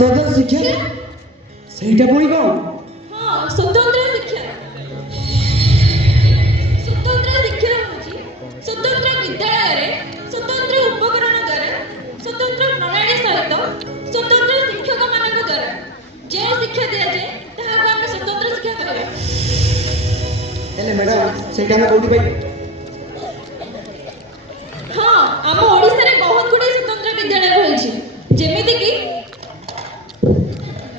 स्वतंत्र शिक्षा ସେଇଟା ପୁଣି କ'ଣ? ହଁ ସ୍ୱତନ୍ତ୍ର ଶିକ୍ଷା। ସ୍ୱତନ୍ତ୍ର ଶିକ୍ଷା ହେଉଛି ସ୍ୱତନ୍ତ୍ର ବିଦ୍ୟାଳୟରେ ସ୍ୱତନ୍ତ୍ର ଉପକରଣ ଦ୍ୱାରା ସ୍ୱତନ୍ତ୍ର ପ୍ରଣାଳୀ ସହିତ ସ୍ୱତନ୍ତ୍ର ଶିକ୍ଷକମାନଙ୍କ ଦ୍ୱାରା ଯେଉଁ ଶିକ୍ଷା ଦିଆଯାଏ ତାହାକୁ ଆମେ ସ୍ୱତନ୍ତ୍ର ଶିକ୍ଷା କହିବା। ହେଲେ ମ୍ୟାଡ଼ାମ ସେଇଟା ଆମେ କୋଉଠି ପାଇବୁ? ହଁ ଆମ ଓଡ଼ିଶାରେ ବହୁତ ଗୁଡ଼ିଏ ସ୍ୱତନ୍ତ୍ର ବିଦ୍ୟାଳୟ ରହିଛି, ଯେମିତିକି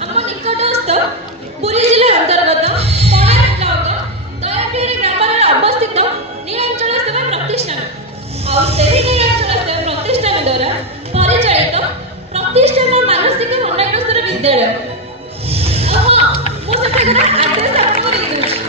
ଆମ ନିକଟସ୍ଥ ପୁରୀ ଜିଲ୍ଲା ଅନ୍ତର୍ଗତ କୋଣାର୍କ ବ୍ଲକ ଦୟାବିହାରୀ ଗ୍ରାମରେ ଅବସ୍ଥିତ ନୀଳାଞ୍ଚଳ ସେବା ପ୍ରତିଷ୍ଠାନ। ଆଉ ସେହି ନୀଳାଞ୍ଚଳ ସେବା ପ୍ରତିଷ୍ଠାନ ଦ୍ୱାରା ପରିଚାଳିତ ପ୍ରତିଷ୍ଠାନ ମାନସିକ ଅନାଗ୍ରସର ବିଦ୍ୟାଳୟ। ଆଉ ହଁ ମୁଁ ସେଠାକାର ଆଡ୍ରେସ୍ ଆପଣଙ୍କୁ ଦେଇଦେଉଛି।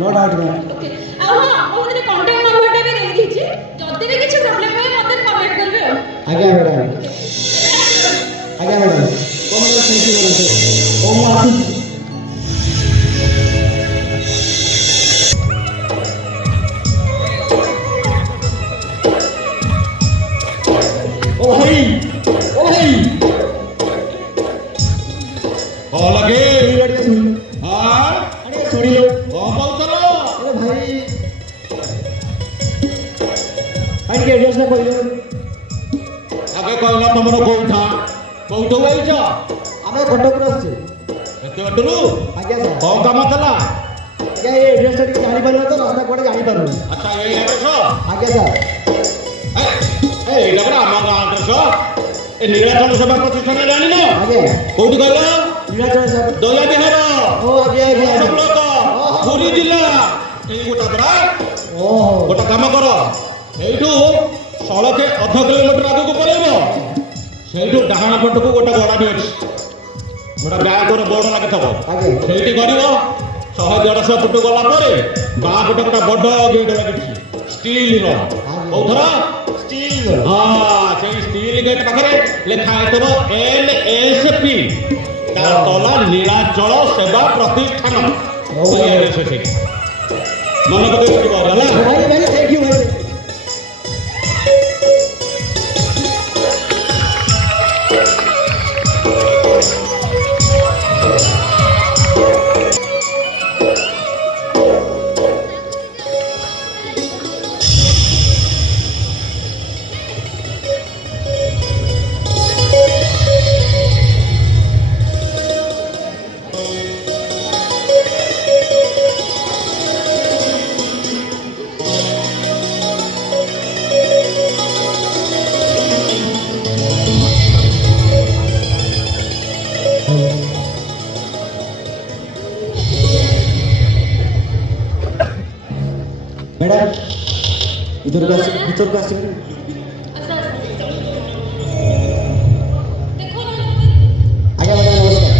No doubt ma'am. ओके आ हां मोहन कांटेक्ट नंबर भी दे दीजिए, जदी भी किछ प्रॉब्लम है मते कमेंट करबे। आज्ञा मैडम। आज्ञा मैडम कोन थैंक यू मैडम। ओ मु आसी ओ भाई ओ लगे रेडियो सुन। हां अरे सुनी लो भाई के एड्रेस ना कहलो आगे कहला तमरो कोठा कोठो आइछ आमे कटक रहछे एते अटलु आज्ञा सर कोन काम तला आज्ञा ये एड्रेस टी जानि पारु तो रास्ता कोडे जानि पारु। अच्छा ये एड्रेस आज्ञा सर ए एटा बरा हम एड्रेस ए नीलाचल सेवा प्रतिष्ठान जानि ना आज्ञा कोठी कहला नीलाचल सेवा दया बिहार ओ आज्ञा आज्ञा ब्लॉक पुरी जिल्ला ए गोटा बरा ओ गोटा काम करो एठू 16 अध किलोमीटर आगे को पळेबो सेठू डाहाण पटको गोटा गडाडी अछि गोटा ब्याग रो बोर्ड लागि थबो आगे सेठी गरिबो 100-150 फुट गला परे बा पट गोटा बड गेट लागि स्टील रो ओथरा स्टील हां से स्टील गेट पाखरे लेखा हेतबो एलएसपी ता तला नीलाचल सेवा प्रतिष्ठान ओ ये से मन को देखि बोला भाई भाई थैंक यू भाई। मैडम इधर का भीतर का अच्छा देखो ना आज्ञा मैडम नमस्कार।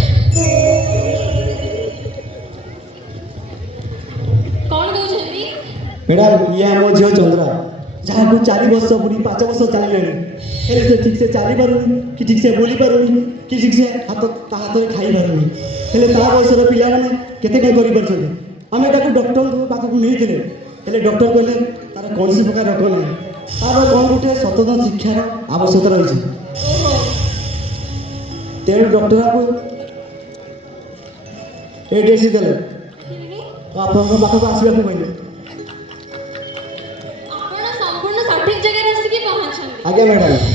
कौन कहउछली मैडम ये हम झियो चंद्रा जहाँ को 4 वर्ष पूरी 5 वर्ष चली हेले से ठीक से चली पारुनी कि ठीक से बोली पारुनी कि ठीक से हाथ में खाई पारुनी हेले ता बयसर पिला माने केते काय करि परछन हमें ताको डॉक्टर पाखु नहीं थिले हेले डॉक्टर कहले तार कौन सी प्रकार रोग नहीं तार कौन गोटे स्वतंत्र शिक्षार आवश्यकता रही तेणु डॉक्टर आपको एड्रेस देले आपन पाखु आसबा को कहले आपण संपूर्ण सठिक जगह आसी के पहुंचन। आज्ञा मैडम।